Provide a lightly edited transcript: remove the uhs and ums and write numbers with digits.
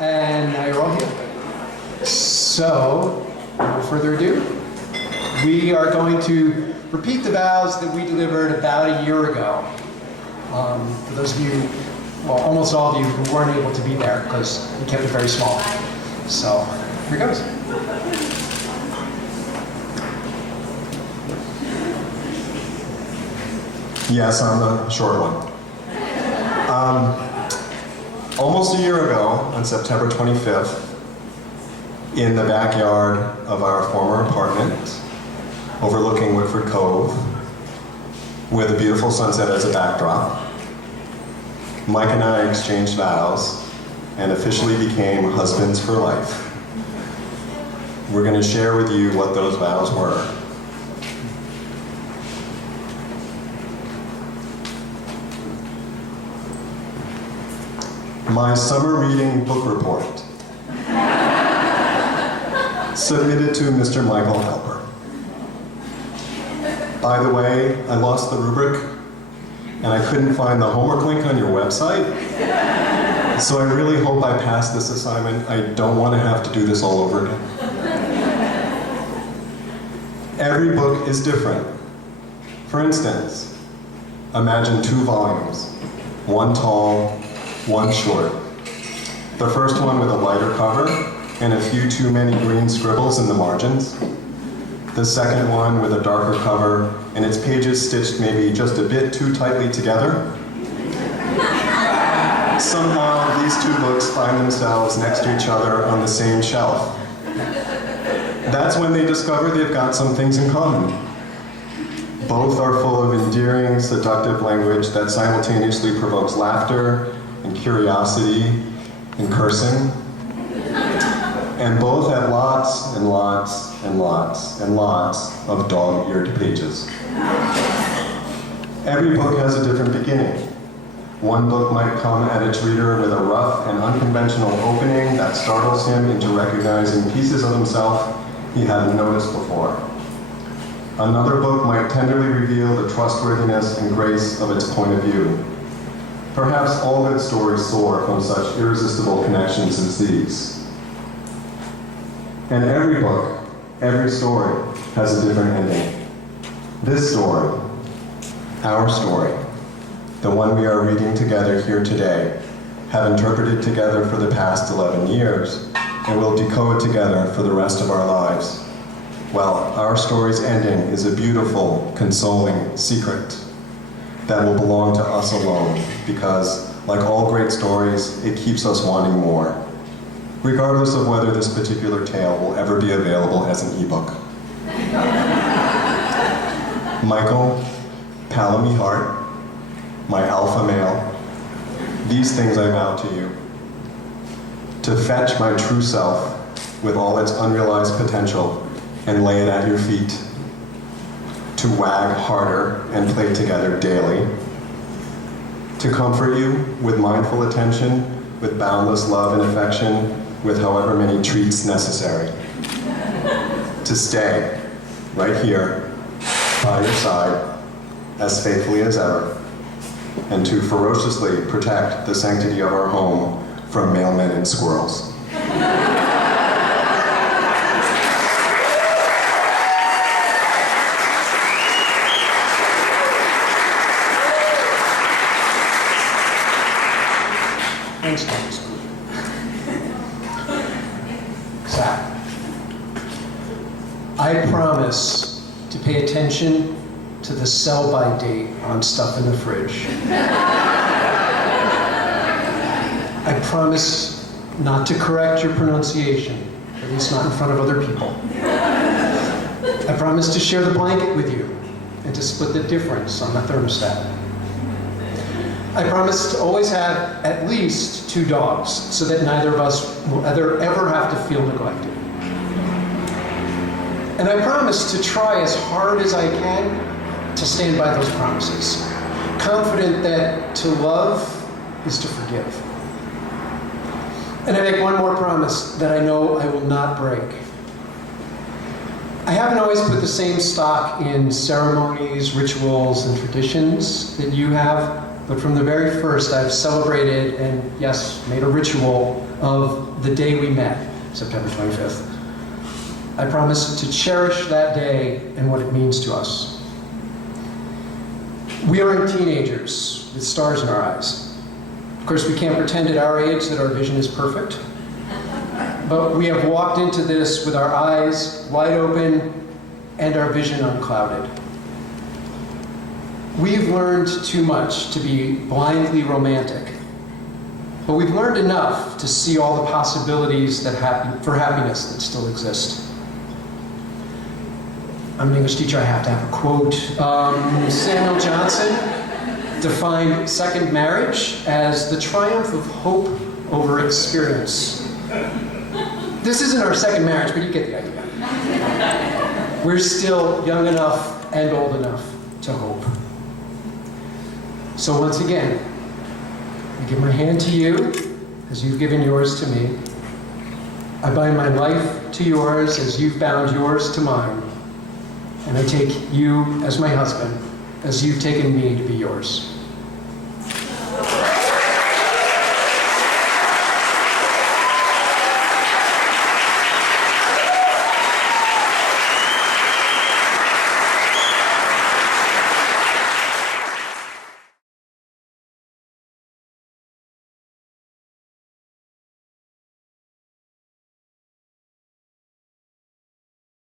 And now you're all here. So, no further ado, we are going to repeat the vows that we delivered about a year ago. For those of you, well, almost all of you who weren't able to be there because we kept it very small. So, here goes. Yes, I'm the short one. Almost a year ago, on September 25th, in the backyard of our former apartment, overlooking Woodford Cove, with a beautiful sunset as a backdrop, Mike and I exchanged vows and officially became husbands for life. We're going to share with you what those vows were. My summer reading book report, submitted to Mr. Michael Halper. By the way, I lost the rubric, and I couldn't find the homework link on your website, so I really hope I pass this assignment. I don't want to have to do this all over again. Every book is different. For instance, imagine 2 volumes, one tall, one short. The first one with a lighter cover and a few too many green scribbles in the margins. The second one with a darker cover and its pages stitched maybe just a bit too tightly together. Somehow these 2 books find themselves next to each other on the same shelf. That's when they discover they've got some things in common. Both are full of endearing, seductive language that simultaneously provokes laughter and curiosity and cursing. And both have lots and lots and lots and lots of dog-eared pages. Every book has a different beginning. One book might come at its reader with a rough and unconventional opening that startles him into recognizing pieces of himself he hadn't noticed before. Another book might tenderly reveal the trustworthiness and grace of its point of view. Perhaps all good stories soar from such irresistible connections as these. And every book, every story, has a different ending. This story, our story, the one we are reading together here today, have interpreted together for the past 11 years, and will decode together for the rest of our lives. Well, our story's ending is a beautiful, consoling secret that will belong to us alone, because, like all great stories, it keeps us wanting more, regardless of whether this particular tale will ever be available as an ebook. Michael, pal of me heart, my alpha male, these things I vow to you. To fetch my true self with all its unrealized potential and lay it at your feet. To wag harder and play together daily. To comfort you with mindful attention, with boundless love and affection, with however many treats necessary. To stay right here by your side as faithfully as ever, and to ferociously protect the sanctity of our home from mailmen and squirrels. Thanks, Thomas. Zach, I promise to pay attention to the sell-by date on stuff in the fridge. I promise not to correct your pronunciation, at least not in front of other people. I promise to share the blanket with you and to split the difference on the thermostat. I promise to always have at least 2 dogs so that neither of us will ever have to feel neglected. And I promise to try as hard as I can to stand by those promises, confident that to love is to forgive. And I make one more promise that I know I will not break. I haven't always put the same stock in ceremonies, rituals, and traditions that you have, but from the very first I've celebrated and, yes, made a ritual of the day we met, September 25th. I promise to cherish that day and what it means to us. We aren't teenagers with stars in our eyes. Of course, we can't pretend at our age that our vision is perfect. But we have walked into this with our eyes wide open and our vision unclouded. We've learned too much to be blindly romantic, but we've learned enough to see all the possibilities for happiness that still exist. I'm an English teacher, I have to have a quote. Samuel Johnson defined second marriage as the triumph of hope over experience. This isn't our second marriage, but you get the idea. We're still young enough and old enough to hope. So once again, I give my hand to you as you've given yours to me. I bind my life to yours as you've bound yours to mine. And I take you as my husband, as you've taken me to be yours.